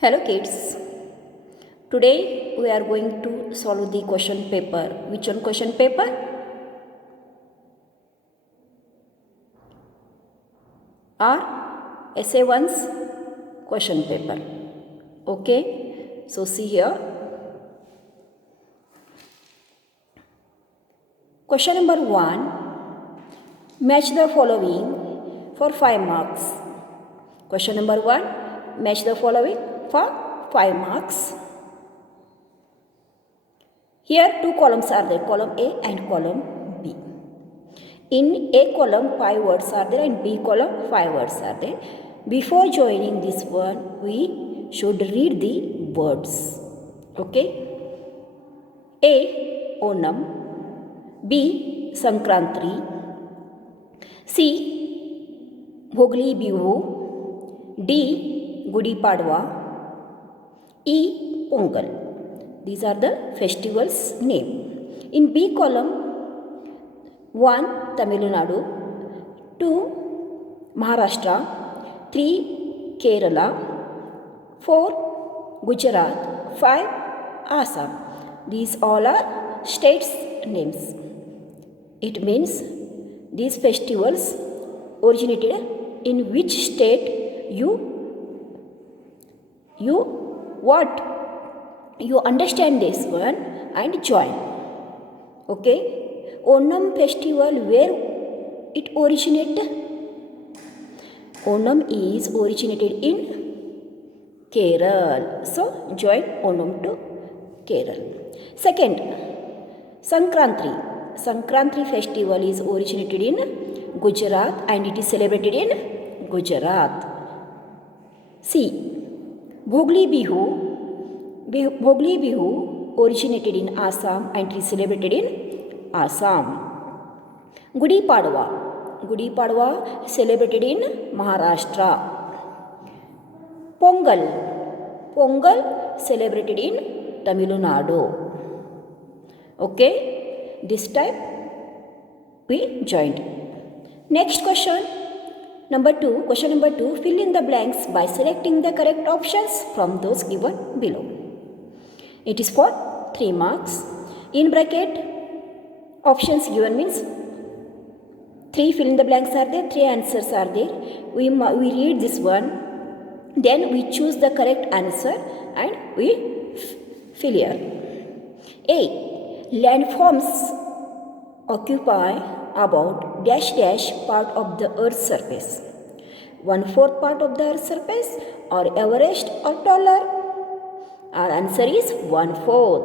Hello kids. Today we are going to solve the question paper. Which one question paper? Or essay one's question paper. Okay. So see here. Question number 1. Match the following for 5 marks. Question number 1. Match the following for 5 marks. Here two columns are there, column A and column B. In A column 5 words are there and B column 5 words are there. Before joining this one, we should read the words. Okay. A. Onam. B. Sankrantri. C. Bhogli Bihu. D. Gudi Padwa. E. Pongal. These are the festivals name. In B column, 1. Tamil Nadu, 2. Maharashtra, 3. Kerala, 4. Gujarat, 5. Assam. These all are states names. It means these festivals originated in which state you understand this one and join. Okay. Onam festival, where it originated? Onam is originated in Kerala. So join Onam to Kerala. Second, Sankrantri. Sankrantri festival is originated in Gujarat and it is celebrated in Gujarat. C. Bhogli Bihu. Bhogli Bihu originated in Assam and is celebrated in Assam. Gudi Padwa. Gudi Padwa celebrated in Maharashtra. Pongal. Pongal celebrated in Tamil Nadu. Okay. This time we joined. Next question. Question number 2. Fill in the blanks by selecting the correct options from those given below. It is for 3 marks. In bracket, options given means 3 fill in the blanks are there, 3 answers are there. We read this one, then we choose the correct answer and we fill here. A. Landforms occupy about dash dash part of the earth's surface. 1/4 part of the earth's surface, or Everest, or taller. Our answer is 1/4.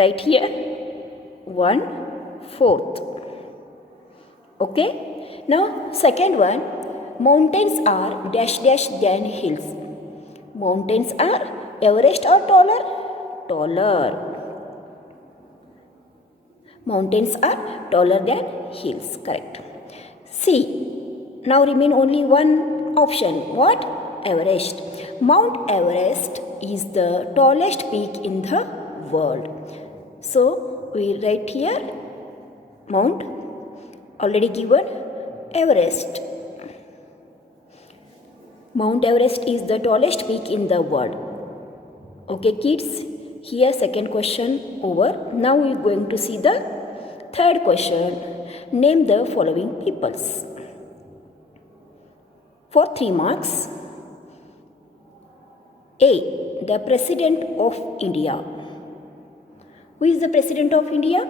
Right here 1/4. Okay. Now second one, mountains are dash dash than hills. Mountains are Everest or taller? Taller. Mountains are taller than hills. Correct. C. Now remain only one option. What? Everest. Mount Everest is the tallest peak in the world. So we write here Mount, already given, Everest. Mount Everest is the tallest peak in the world. Okay kids, here second question over. Now we are going to see the third question. Name the following peoples. For 3 marks. A. The President of India. Who is the President of India?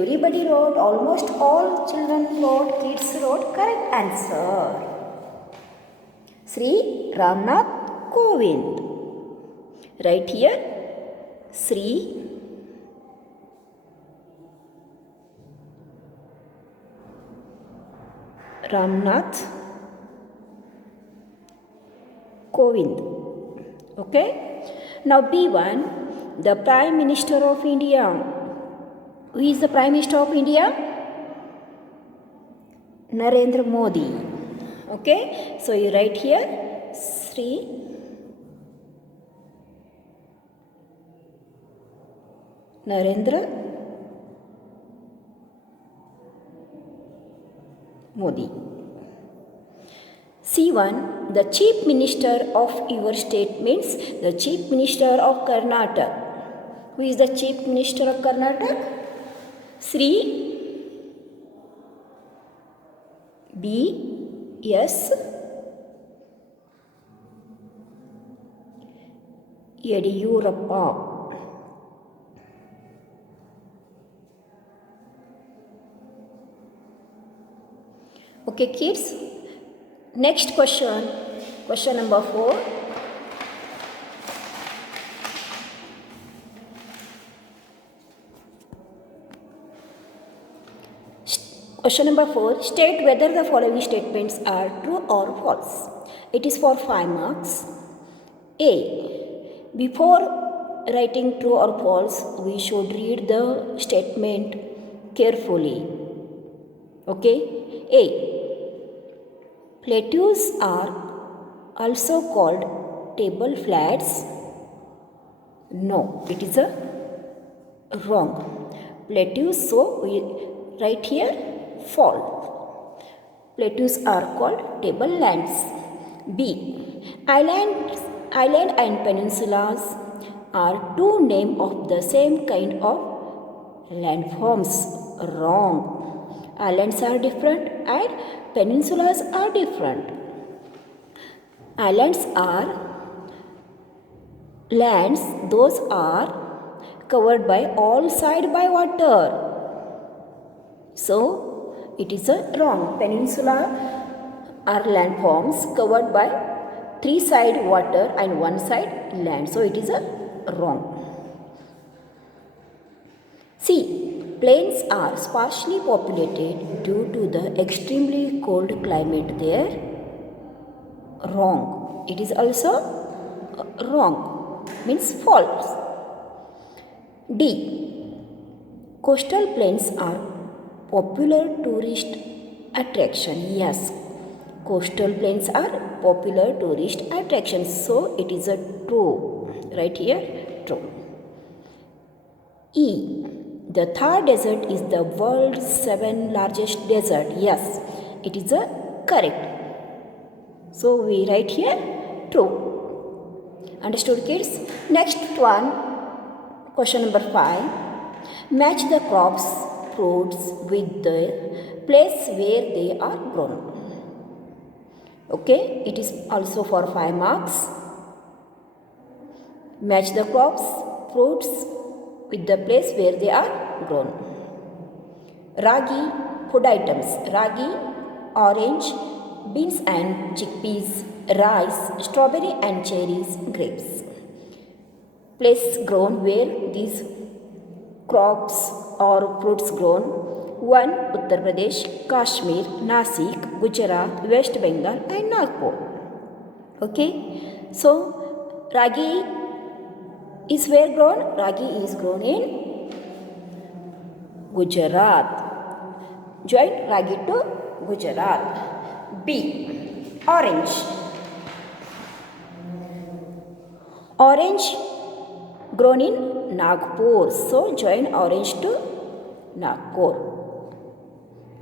Everybody wrote, almost all children wrote, kids wrote. Correct answer. Sri Ramnath Kovind. Right here, Sri Ramnath Kovind. Okay. Now B1, the Prime Minister of India. Who is the Prime Minister of India? Narendra Modi. Okay. So you write here Sri Narendra Modi. C1, the chief minister of your state means the chief minister of Karnataka. Who is the chief minister of Karnataka? Sri B.S. Yediyurappa. Okay, kids. Next question. Question number 4. Question number 4. State whether the following statements are true or false. It is for 5 marks. A. Before writing true or false, we should read the statement carefully. Okay. A. Plateaus are also called table flats. No, it is a wrong. Plateaus, so we write here false. Plateaus are called tablelands. B. Island and peninsulas are two names of the same kind of landforms. Wrong. Islands are different and peninsulas are different. Islands are lands, those are covered by all sides by water. So, it is a wrong. Peninsula are landforms covered by 3 sides water and 1 side land. So, it is a wrong. C. Plains are sparsely populated due to the extremely cold climate there. Wrong. It is also wrong. Means false. D. Coastal plains are popular tourist attraction. Yes, coastal plains are popular tourist attractions. So it is a true. Right here, true. E. The Thar desert is the world's 7th largest desert. Yes, it is a correct. So we write here true. Understood, kids? Next one, question number 5. Match the crops, fruits with the place where they are grown. Okay, it is also for 5 marks. Match the crops, fruits with the place where they are grown. Ragi, food items. Ragi, orange, beans and chickpeas, rice, strawberry and cherries, grapes. Place grown where these crops or fruits grown. 1. Uttar Pradesh, Kashmir, Nasik, Gujarat, West Bengal and Nagpur. Okay. So, ragi is where grown? Ragi is grown in Gujarat. Join ragi to Gujarat. B. Orange. Orange grown in Nagpur. So, join orange to Nagpur.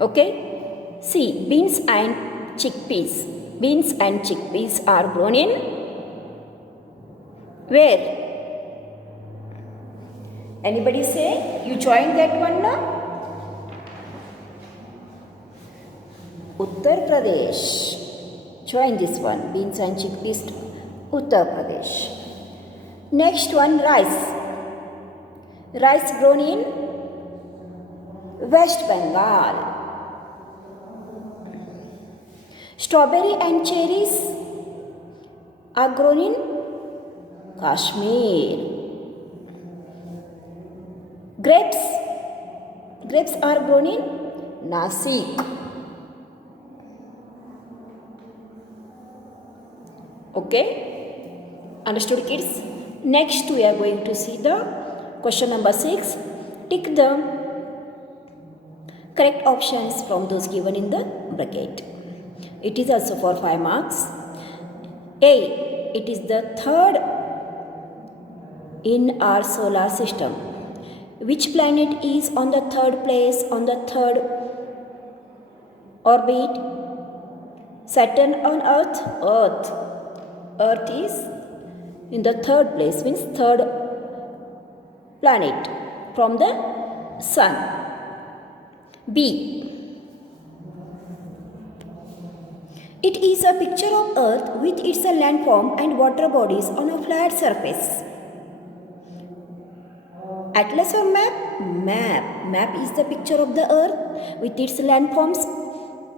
Okay. C. Beans and chickpeas. Beans and chickpeas are grown in where? Anybody say? You join that one now? Uttar Pradesh. Join this one. Beans and chickpeas, Uttar Pradesh. Next one, rice. Rice grown in West Bengal. Strawberry and cherries are grown in Kashmir. Grapes are grown in Nasik. Okay? Understood, kids? Next, we are going to see the question number 6. Tick the correct options from those given in the bracket. It is also for 5 marks. A. It is the third in our solar system. Which planet is on the third place, on the third orbit? Saturn on Earth? Earth is in the third place, means third planet from the Sun. B. It is a picture of Earth with its landform and water bodies on a flat surface. Atlas or map? Map is the picture of the Earth with its landforms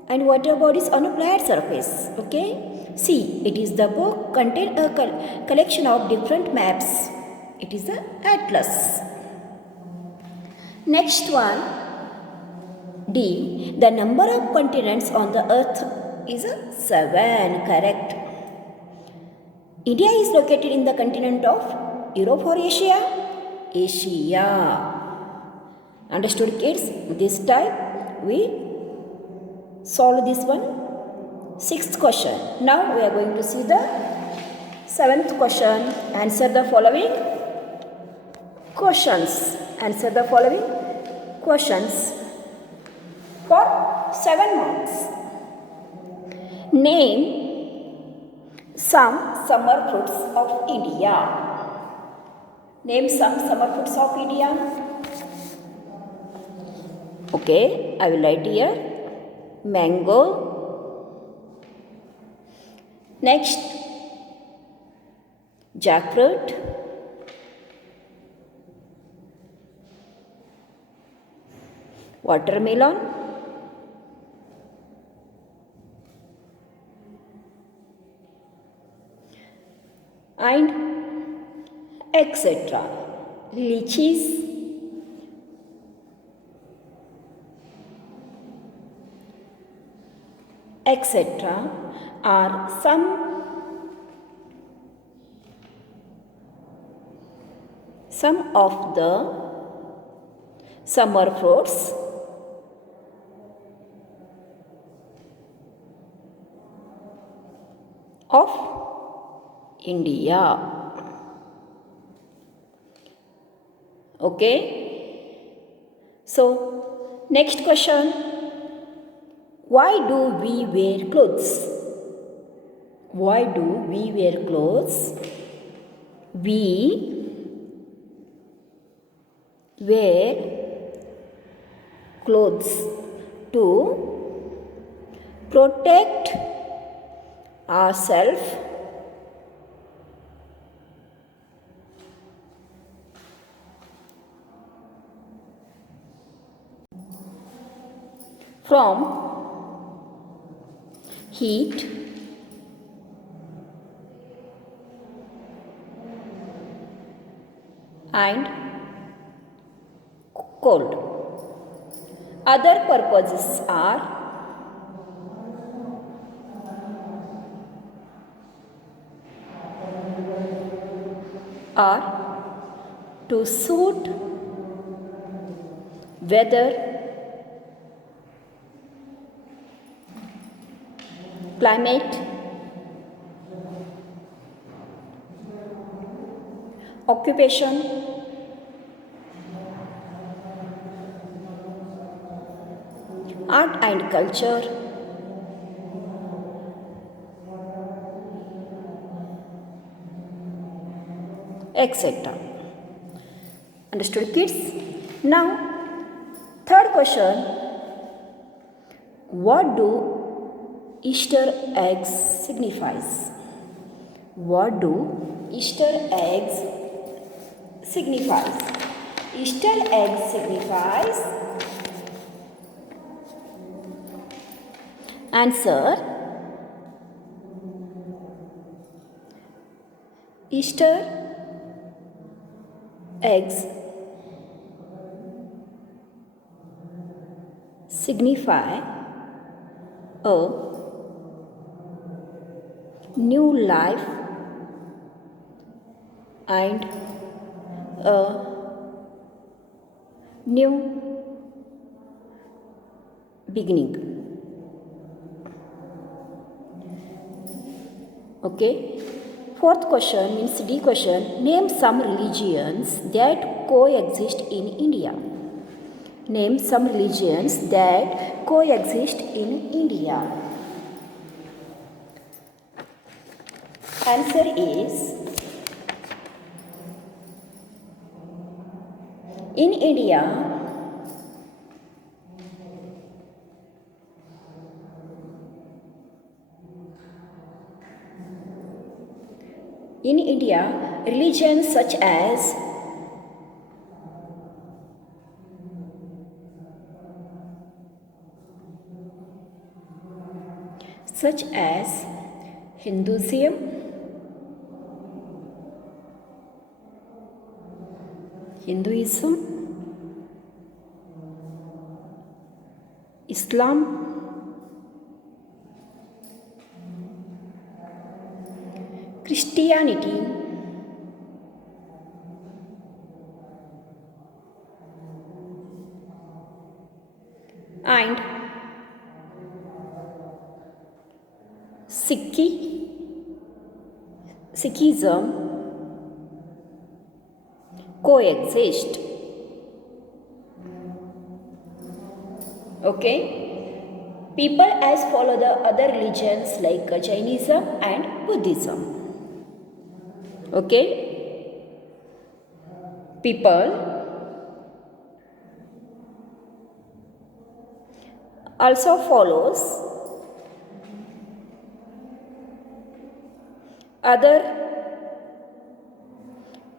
and water bodies on a flat surface. Okay. C. It is the book contain a collection of different maps. It is the atlas. Next one. D. The number of continents on the Earth is 7. Correct. India is located in the continent of Europe or Asia? Asia. Understood, kids? This time we solve this one. 6th question. Now we are going to see the 7th question. Answer the following questions. Answer the following questions for 7 marks. Name some summer fruits of India. Name some summer fruits of India. Okay, I will write here. Mango. Next, jackfruit. Watermelon. And etc. Lychees. Etc. are some of the summer fruits of India. Okay. So, next question. Why do we wear clothes? Why do we wear clothes? We wear clothes to protect ourselves from heat, and cold. Other purposes are to suit weather, climate, occupation, art and culture, etc. Understood, kids? Now, third question. What do Easter eggs signifies? What do Easter eggs signifies? Easter egg signifies. Answer. Easter eggs signify a new life and a new beginning. Okay. Fourth question means D question. Name some religions that coexist in India. Name some religions that coexist in India. Answer is in India. In India, religions such as Hinduism, Islam, Christianity, and Sikhism coexist. Okay, people as follow the other religions like Jainism and Buddhism. Okay, people also follows other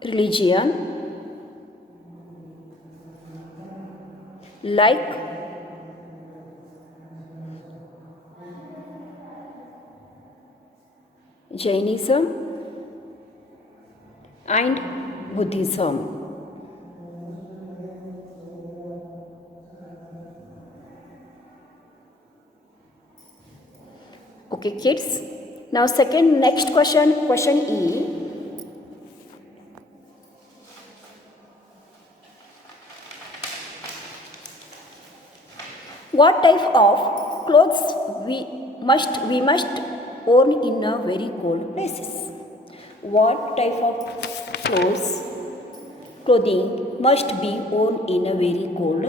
religion like Jainism and Buddhism. Okay, kids. Now, next question E. What type of clothes we must own in a very cold places? What type of clothing must be worn in a very cold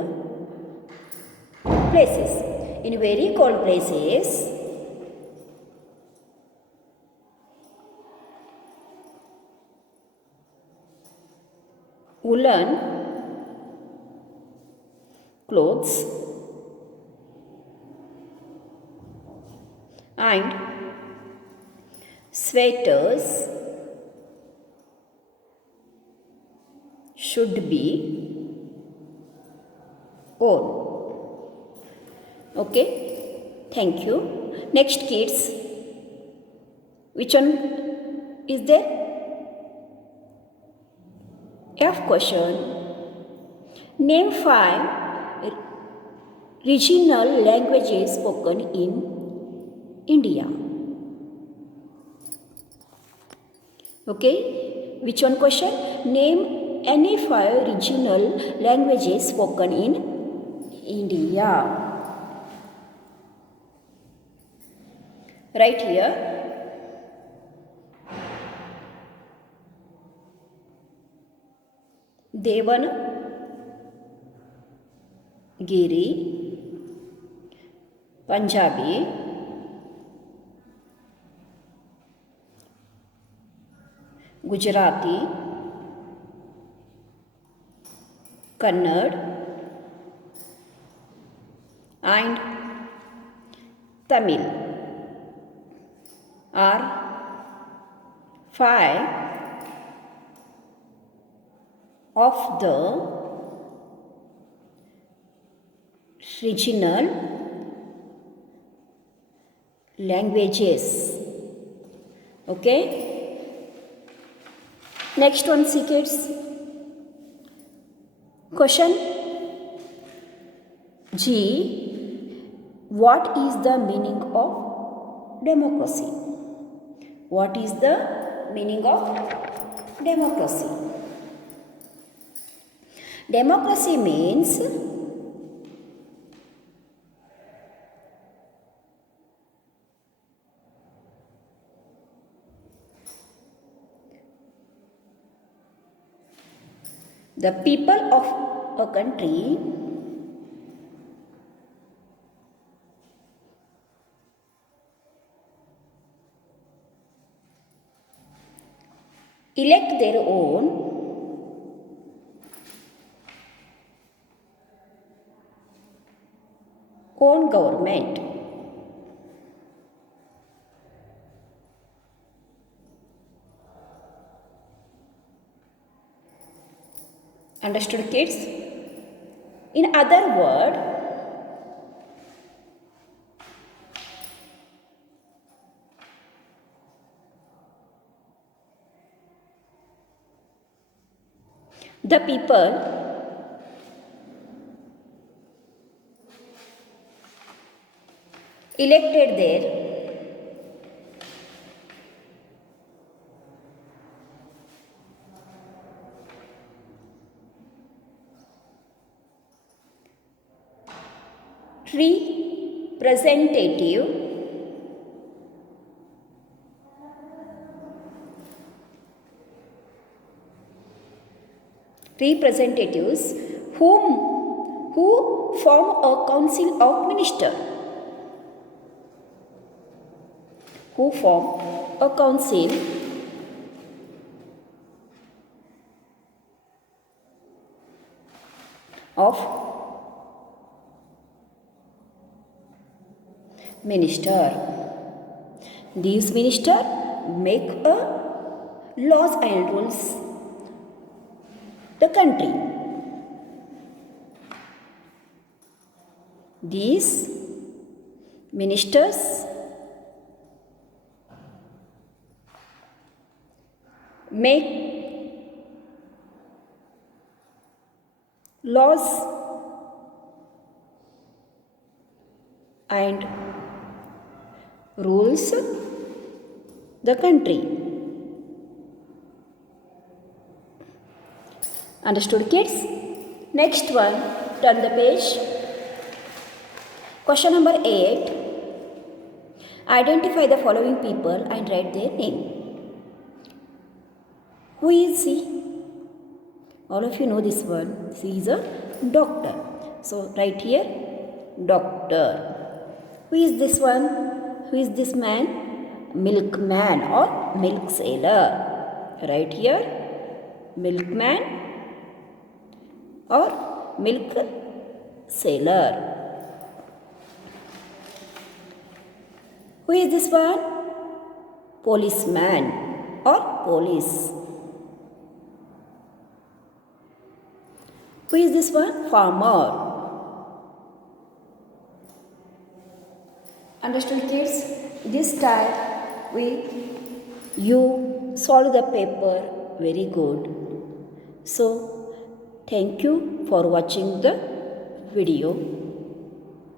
places? In very cold places, woolen clothes and sweaters should be worn. Okay, thank you. Next, kids, which one is there? F question. Name 5 regional languages spoken in India. Okay, which one question? Name any 5 regional languages spoken in India. Right here. Devanagari, Punjabi, Gujarati, Kannada and Tamil are 5 of the regional languages. Okay, next one, see kids. Question G. What is the meaning of democracy? What is the meaning of democracy? Democracy means the people of a country elect their own government. Understood, kids? In other words, the people elected their representatives who form a council of minister, who form a council of minister. These minister make a laws and rules the country. These ministers make laws and rules the country. Understood, kids? Next one, turn the page. Question number 8. Identify the following people and write their name. Who is he? All of you know this one. He is a doctor. So write here, doctor. Who is this one? Who is this man? Milkman or milk seller. Write here, milkman or milk seller. Who is this one? Policeman or police. Who is this one? Farmer. Understood, kids? This time you solve the paper very good. So thank you for watching the video.